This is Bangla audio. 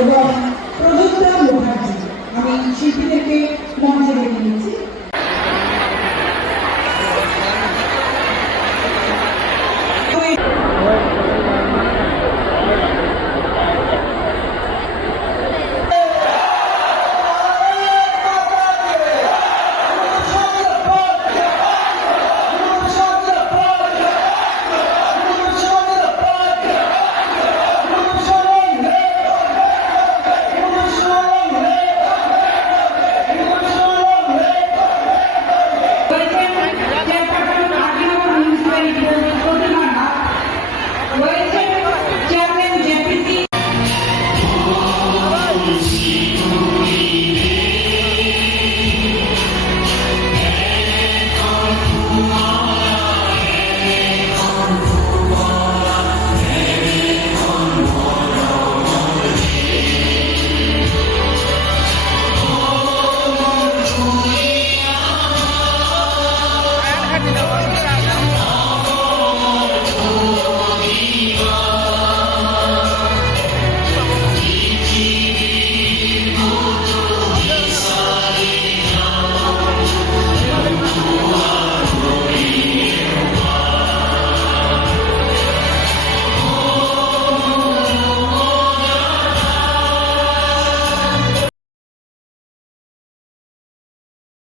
এবং প্রযুক্তা মুখার্জি আমি শিল্পীদেরকে মঞ্চে ডেকে নিয়েছি